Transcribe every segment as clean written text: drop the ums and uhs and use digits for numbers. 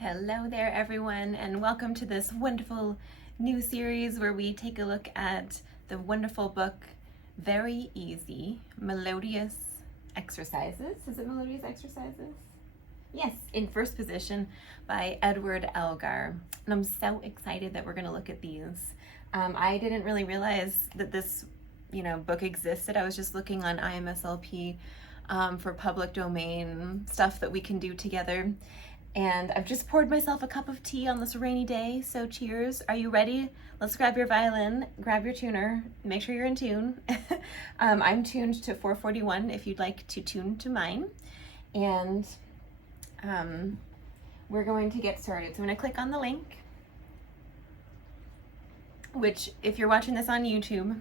Hello there everyone, and welcome to this wonderful new series where we take a look at the wonderful book Very Easy Melodious Exercises. Is it Melodious Exercises? Yes, in first position by Edward Elgar. And I'm so excited that we're going to look at these. I didn't really realize that this book existed. I was just looking on IMSLP for public domain stuff that we can do together. And I've just poured myself a cup of tea on this rainy day, so cheers. Are you ready? Let's grab your violin, grab your tuner, make sure you're in tune. I'm tuned to 441 if you'd like to tune to mine. And we're going to get started. So I'm going to click on the link, which if you're watching this on YouTube,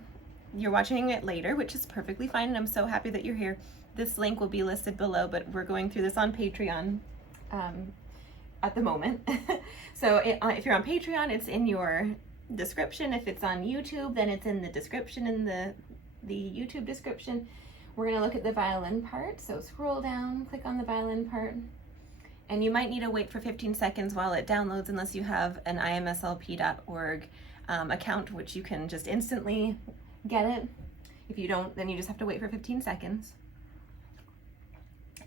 you're watching it later, which is perfectly fine, and I'm so happy that you're here. This link will be listed below, but we're going through this on Patreon at the moment. So if you're on Patreon, it's in your description. If it's on YouTube, then it's in the description, in the YouTube description. We're going to look at the violin part. So scroll down, click on the violin part, and you might need to wait for 15 seconds while it downloads unless you have an imslp.org account, which you can just instantly get it. If you don't, then you just have to wait for 15 seconds.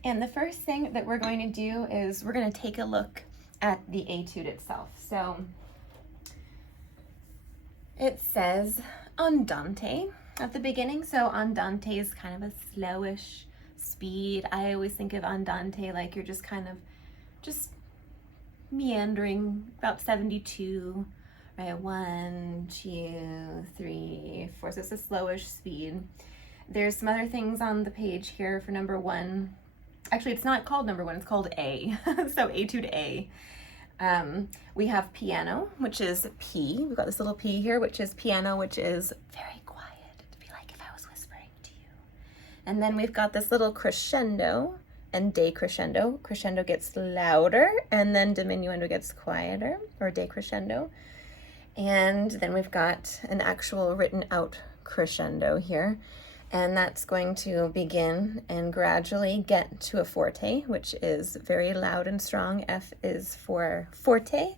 And the first thing that we're going to do is we're going to take a look at the etude itself. So it says andante at the beginning. So andante is kind of a slowish speed. I always think of andante like you're just kind of just meandering, about 72, right? 1, 2, 3, 4. So it's a slowish speed. There's some other things on the page here for number 1. Actually, it's not called number 1, it's called A. So Etude A. We have piano, which is P. We've got this little P here, which is piano, which is very quiet. It'd be like if I was whispering to you. And then we've got this little crescendo and decrescendo. Crescendo gets louder, and then diminuendo gets quieter, or decrescendo. And then we've got an actual written out crescendo here. And that's going to begin and gradually get to a forte, which is very loud and strong. F is for forte,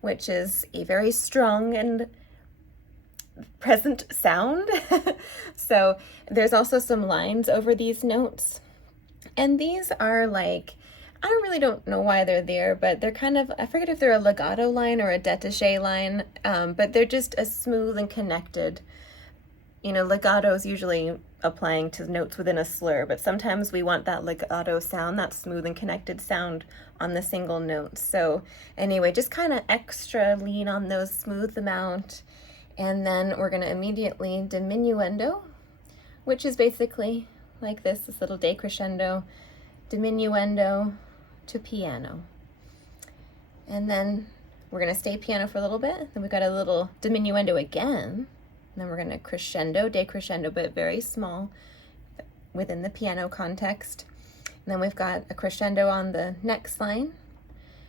which is a very strong and present sound. So there's also some lines over these notes. And these are like, I don't know why they're there, but they're kind of, I forget if they're a legato line or a détaché line, but they're just a smooth and connected. Legato is usually applying to notes within a slur, but sometimes we want that legato sound, that smooth and connected sound on the single notes. So anyway, just kind of extra lean on those, smooth them out. And then we're going to immediately diminuendo, which is basically like this little decrescendo, diminuendo to piano. And then we're going to stay piano for a little bit. Then we've got a little diminuendo again. And then we're going to crescendo, decrescendo, but very small within the piano context. And then we've got a crescendo on the next line,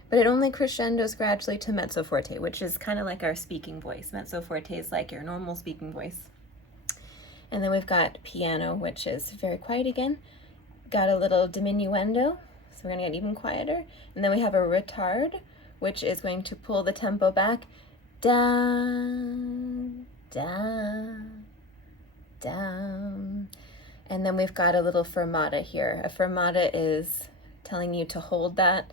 but it only crescendos gradually to mezzo forte, which is kind of like our speaking voice. Mezzo forte is like your normal speaking voice. And then we've got piano, which is very quiet again. Got a little diminuendo, so we're going to get even quieter. And then we have a retard, which is going to pull the tempo back. Down, down, down. And then we've got a little fermata here. A fermata is telling you to hold that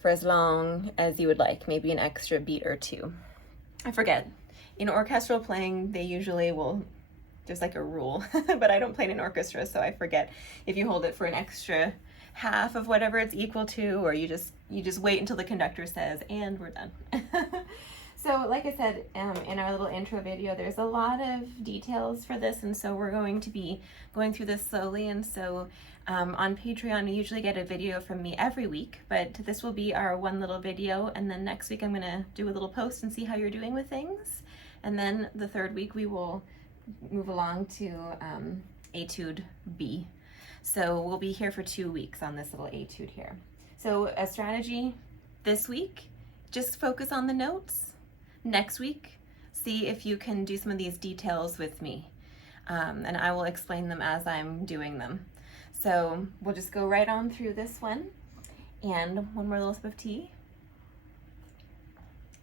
for as long as you would like, maybe an extra beat or 2. I forget. In orchestral playing, they usually will, there's like a rule, but I don't play in an orchestra, so I forget if you hold it for an extra half of whatever it's equal to, or you just wait until the conductor says, and we're done. So like I said in our little intro video, there's a lot of details for this, and so we're going to be going through this slowly. And so on Patreon, you usually get a video from me every week, but this will be our one little video, and then next week I'm going to do a little post and see how you're doing with things. And then the third week we will move along to Etude B. So we'll be here for 2 weeks on this little etude here. So a strategy this week, just focus on the notes. Next week, see if you can do some of these details with me, and I will explain them as I'm doing them. So we'll just go right on through this one. And one more little sip of tea.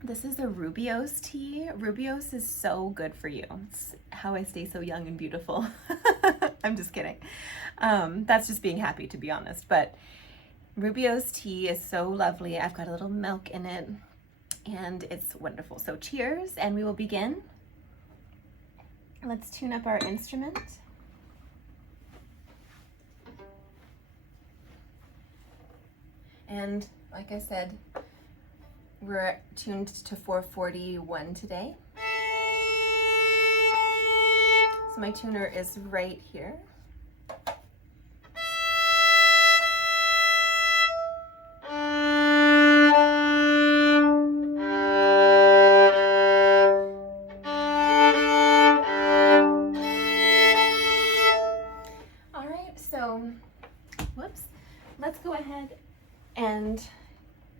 This is the Rubiose tea. Rubiose is so good for you. It's how I stay so young and beautiful. I'm just kidding. That's just being happy, to be honest. But Rubiose tea is so lovely. I've got a little milk in it and it's wonderful. So cheers, and we will begin. Let's tune up our instrument. And like I said, we're tuned to 441 today. So my tuner is right here. All right, so, whoops, let's go ahead and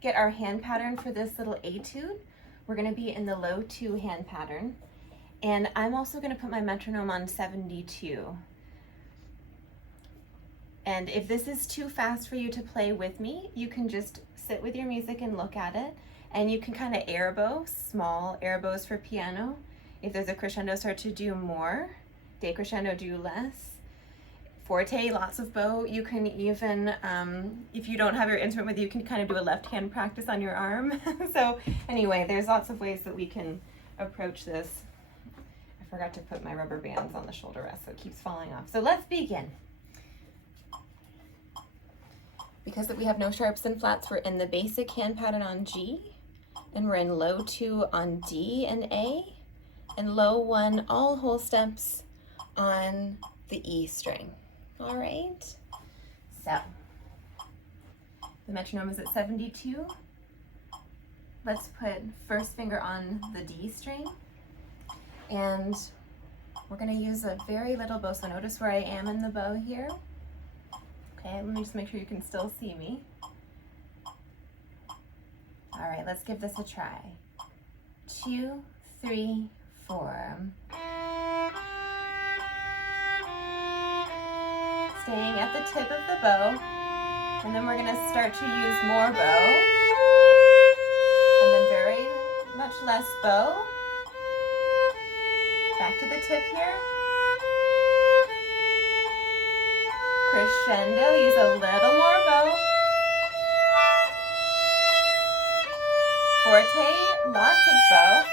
get our hand pattern for this little etude. We're going to be in the low 2 hand pattern, and I'm also going to put my metronome on 72. And if this is too fast for you to play with me, you can just sit with your music and look at it, and you can kind of air bow, small air bows for piano. If there's a crescendo, start to do more. Decrescendo, do less. Forte, lots of bow. You can even, if you don't have your instrument with you, you can kind of do a left hand practice on your arm. So anyway, there's lots of ways that we can approach this. I forgot to put my rubber bands on the shoulder rest, so it keeps falling off. So let's begin. Because we have no sharps and flats, we're in the basic hand pattern on G, and we're in low 2 on D and A, and low 1 all whole steps on the E string. All right, so the metronome is at 72. Let's put first finger on the D string, and we're going to use a very little bow. So notice where I am in the bow here. Okay, let me just make sure you can still see me. All right, let's give this a try. 2, 3, 4. Staying at the tip of the bow, and then we're going to start to use more bow, and then very much less bow. Back to the tip here. Crescendo, use a little more bow. Forte, lots of bow.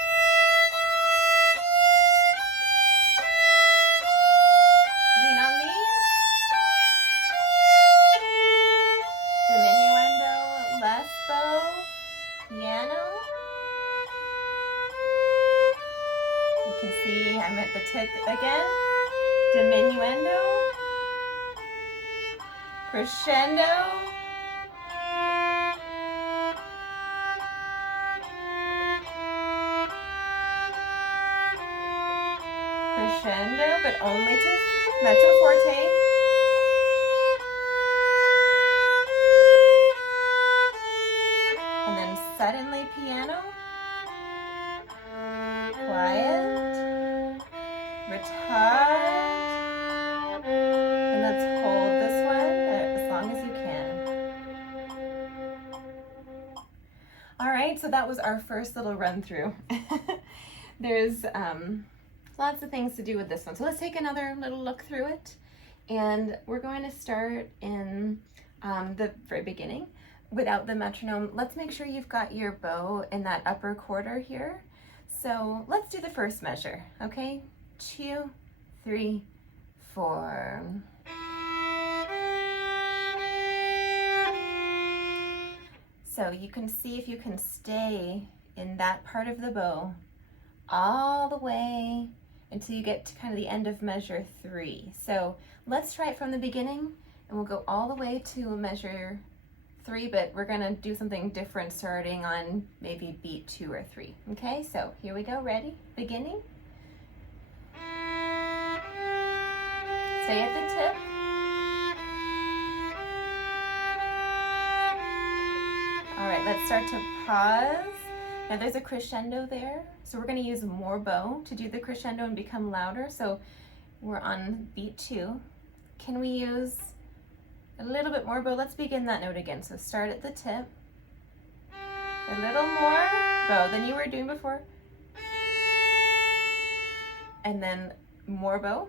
I'm at the tip again. Diminuendo. Crescendo. Crescendo, but only to mezzo forte. And then suddenly piano. Quiet. Retard, and let's hold this one as long as you can. All right, so that was our first little run through. There's lots of things to do with this one. So let's take another little look through it, and we're going to start in the very beginning without the metronome. Let's make sure you've got your bow in that upper quarter here. So let's do the first measure, okay? 2, 3, 4. So you can see if you can stay in that part of the bow all the way until you get to kind of the end of measure 3. So let's try it from the beginning, and we'll go all the way to measure 3, but we're gonna do something different starting on maybe beat 2 or 3. Okay, so here we go, ready? Beginning. Stay at the tip. All right, let's start to pause. Now there's a crescendo there, so we're going to use more bow to do the crescendo and become louder. So we're on beat 2. Can we use a little bit more bow? Let's begin that note again. So start at the tip. A little more. bow than you were doing before. And then more bow.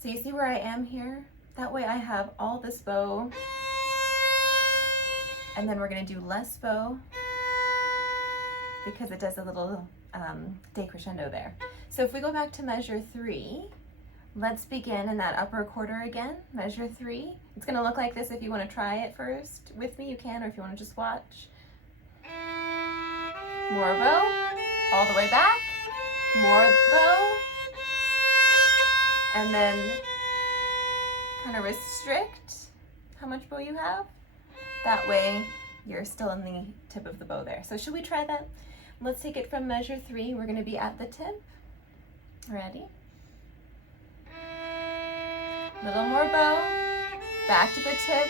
So you see where I am here? That way I have all this bow. And then we're gonna do less bow because it does a little decrescendo there. So if we go back to measure 3, let's begin in that upper quarter again, measure 3. It's gonna look like this. If you wanna try it first with me, you can, or if you wanna just watch. More bow, all the way back, more bow, and then kind of restrict how much bow you have. That way you're still in the tip of the bow there. So should we try that? Let's take it from measure 3. We're gonna be at the tip. Ready? Little more bow, back to the tip,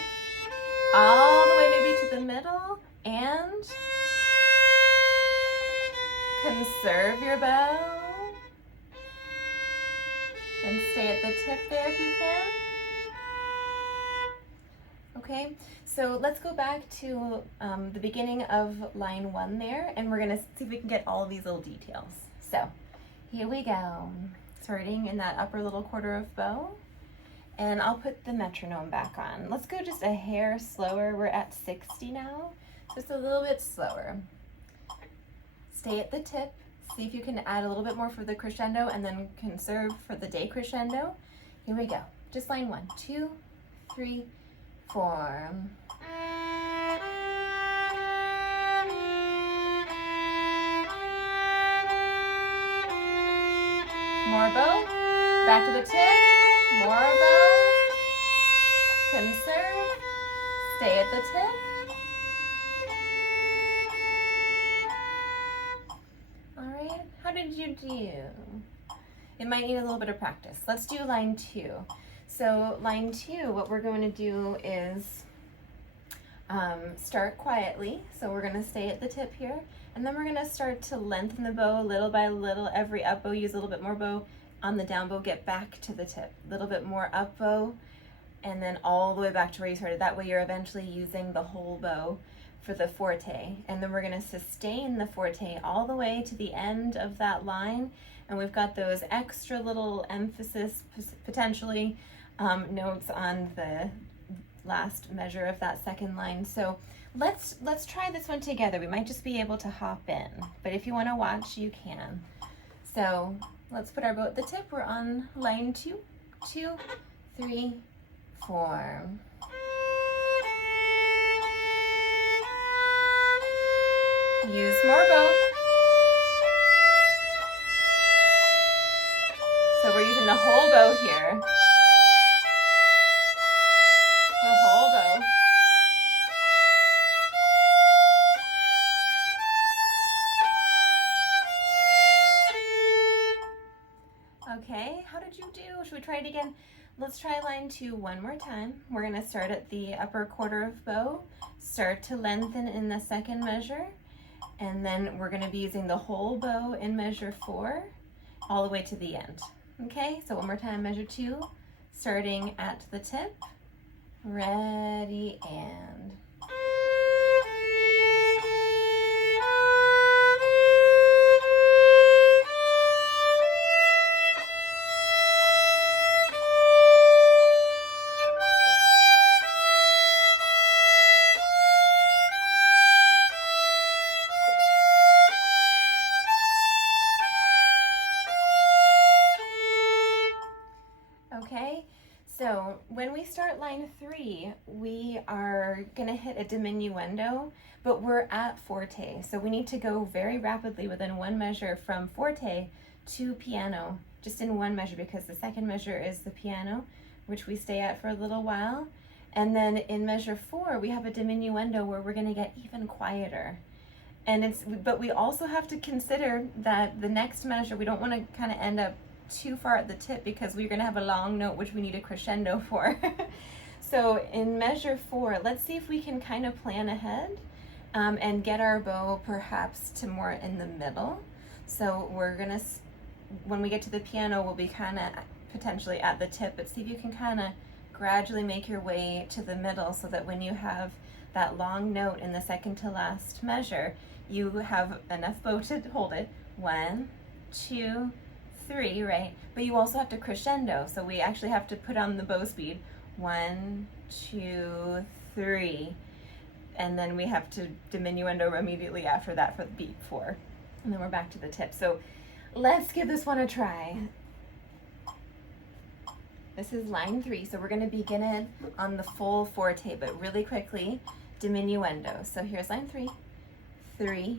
all the way maybe to the middle, and conserve your bow. And stay at the tip there if you can. Okay, so let's go back to the beginning of line 1 there, and we're gonna see if we can get all of these little details. So here we go, starting in that upper little quarter of bow, and I'll put the metronome back on. Let's go just a hair slower. We're at 60 now, just a little bit slower. Stay at the tip. See if you can add a little bit more for the crescendo and then conserve for the decrescendo. Here we go. Just line 1, 2, 3, 4. More bow. Back to the tip. More bow. Conserve. Stay at the tip. How did you do? It might need a little bit of practice. Let's do line 2. So line 2, what we're going to do is start quietly. So we're going to stay at the tip here, and then we're going to start to lengthen the bow little by little. Every up bow, use a little bit more bow. On the down bow, get back to the tip. A little bit more up bow, and then all the way back to where you started. That way you're eventually using the whole bow for the forte, and then we're going to sustain the forte all the way to the end of that line, and we've got those extra little emphasis potentially notes on the last measure of that second line. So let's try this one together. We might just be able to hop in, but if you want to watch, you can. So let's put our bow at the tip. We're on line 2, 2, 3, 4. Use more bow. So we're using the whole bow here. The whole bow. Okay, how did you do? Should we try it again? Let's try line 2 one more time. We're gonna start at the upper quarter of bow, start to lengthen in the second measure, and then we're going to be using the whole bow in measure 4 all the way to the end. Okay, so one more time, measure 2, starting at the tip, ready, and so when we start line 3, we are going to hit a diminuendo, but we're at forte. So we need to go very rapidly within one measure from forte to piano, just in one measure, because the second measure is the piano, which we stay at for a little while. And then in measure 4, we have a diminuendo where we're going to get even quieter. And but we also have to consider that the next measure, we don't want to kind of end up too far at the tip because we're going to have a long note which we need a crescendo for. So in measure 4, let's see if we can kind of plan ahead and get our bow perhaps to more in the middle. So we're going to, when we get to the piano, we'll be kind of potentially at the tip, but see if you can kind of gradually make your way to the middle so that when you have that long note in the second to last measure, you have enough bow to hold it. 1, 2, 3, right? But you also have to crescendo, so we actually have to put on the bow speed. 1, 2, 3. And then we have to diminuendo immediately after that for the beat 4. And then we're back to the tip. So let's give this one a try. This is line 3, so we're going to begin it on the full forte, but really quickly, diminuendo. So here's line 3, 3,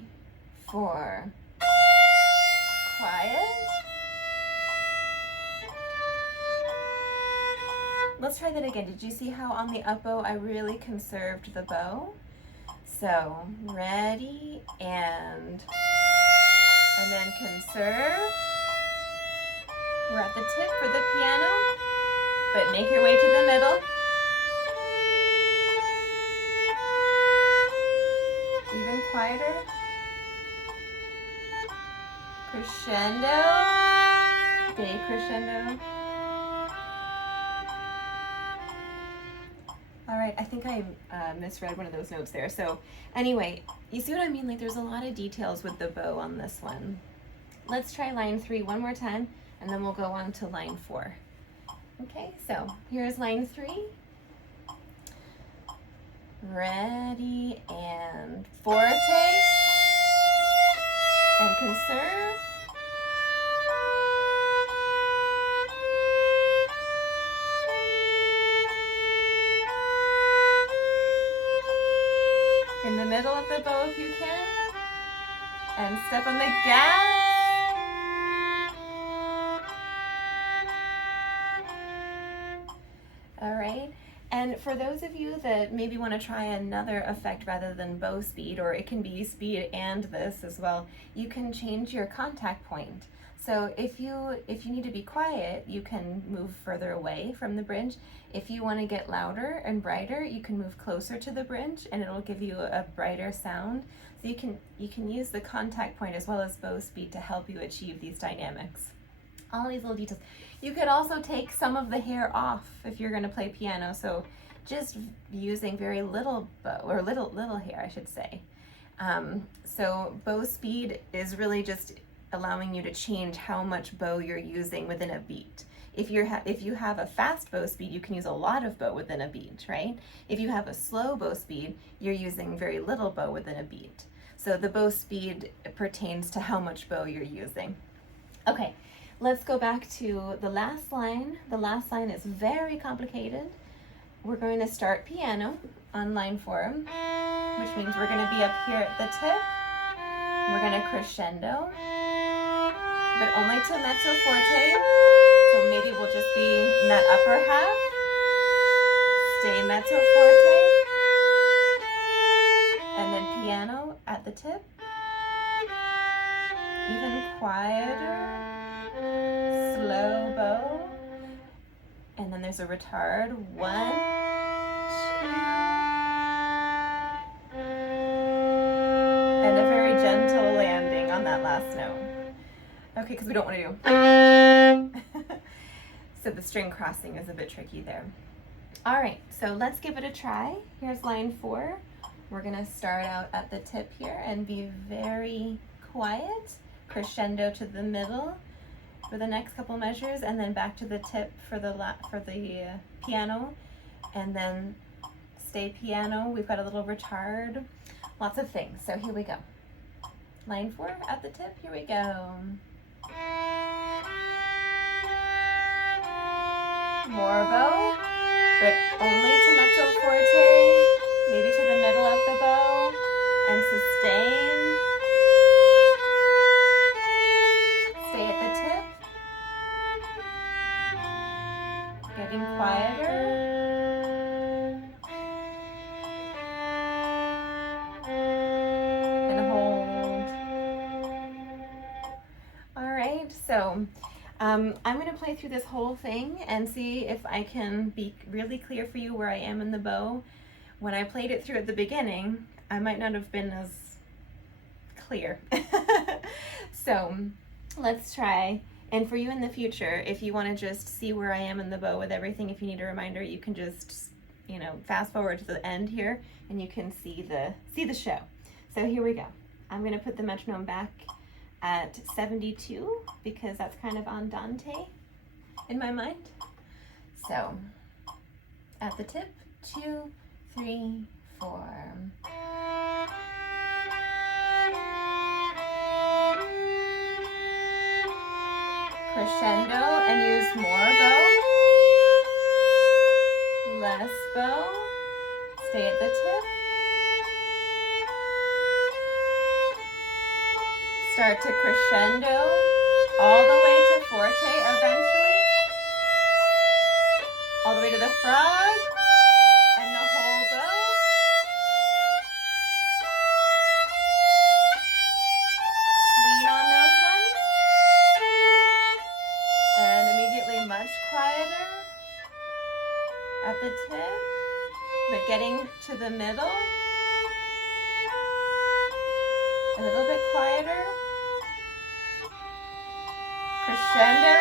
4. Quiet. Let's try that again. Did you see how on the up bow I really conserved the bow? So ready and then conserve. We're at the tip for the piano, but make your way to the middle. Even quieter. Crescendo. Decrescendo. All right, I think I misread one of those notes there. So anyway, you see what I mean? Like there's a lot of details with the bow on this one. Let's try line 3 one more time, and then we'll go on to line 4. Okay, so here's line 3. Ready and forte and conserve. In the middle of the bow if you can, and step on the gas. All right, and for those of you that maybe want to try another effect rather than bow speed, or it can be speed and this as well, you can change your contact point. So if you need to be quiet, you can move further away from the bridge. If you want to get louder and brighter, you can move closer to the bridge and it'll give you a brighter sound. So you can use the contact point as well as bow speed to help you achieve these dynamics. All these little details. You could also take some of the hair off if you're going to play piano. So just using very little bow, or little hair, I should say. So bow speed is really just allowing you to change how much bow you're using within a beat. If you have a fast bow speed, you can use a lot of bow within a beat, right? If you have a slow bow speed, you're using very little bow within a beat. So the bow speed pertains to how much bow you're using. Okay, let's go back to the last line. The last line is very complicated. We're going to start piano on line 4, which means we're going to be up here at the tip. We're going to crescendo, but only to mezzo forte. So maybe we'll just be in that upper half. Stay mezzo forte. And then piano at the tip. Even quieter. Slow bow. And then there's a retard. 1, 2. And a very gentle landing on that last note. Okay, because we don't want to do. So the string crossing is a bit tricky there. All right, so let's give it a try. Here's line 4. We're going to start out at the tip here and be very quiet. Crescendo to the middle for the next couple measures, and then back to the tip for the piano, and then stay piano. We've got a little retard. Lots of things. So here we go. Line 4 at the tip. Here we go. More bow, but only to mezzo forte, maybe to the middle of the bow, and sustain. Stay at the tip. Getting quieter. And hold. All right, so I'm going to play through this whole thing and see if I can be really clear for you where I am in the bow. When I played it through at the beginning, I might not have been as clear. So let's try. And for you in the future, if you want to just see where I am in the bow with everything, if you need a reminder, you can just you know, fast forward to the end here and you can see the show. So here we go. I'm going to put the metronome back at 72 because that's kind of andante in my mind. So at the tip, 2, 3, 4. Crescendo and use more bow, less bow, stay at the tip. Start to crescendo, all the way to forte eventually, all the way to the frog, and the whole bow. Lean on those ones. And immediately much quieter at the tip, but getting to the middle. A little bit quieter. Crescendo.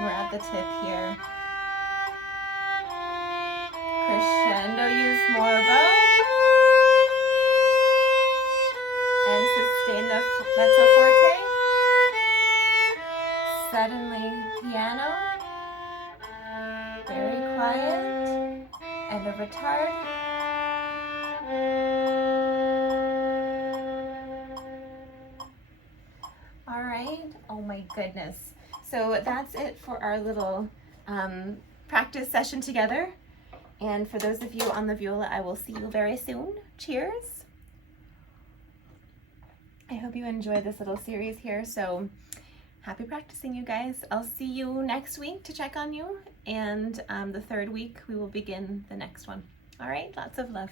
We're at the tip here. Crescendo, use more bow. And sustain the mezzo forte. Suddenly piano. Very quiet. And a retard. All right. Oh my goodness. So that's it for our little practice session together. And for those of you on the viola, I will see you very soon. Cheers. I hope you enjoy this little series here. So happy practicing, you guys. I'll see you next week to check on you. And the third week, we will begin the next one. All right. Lots of love.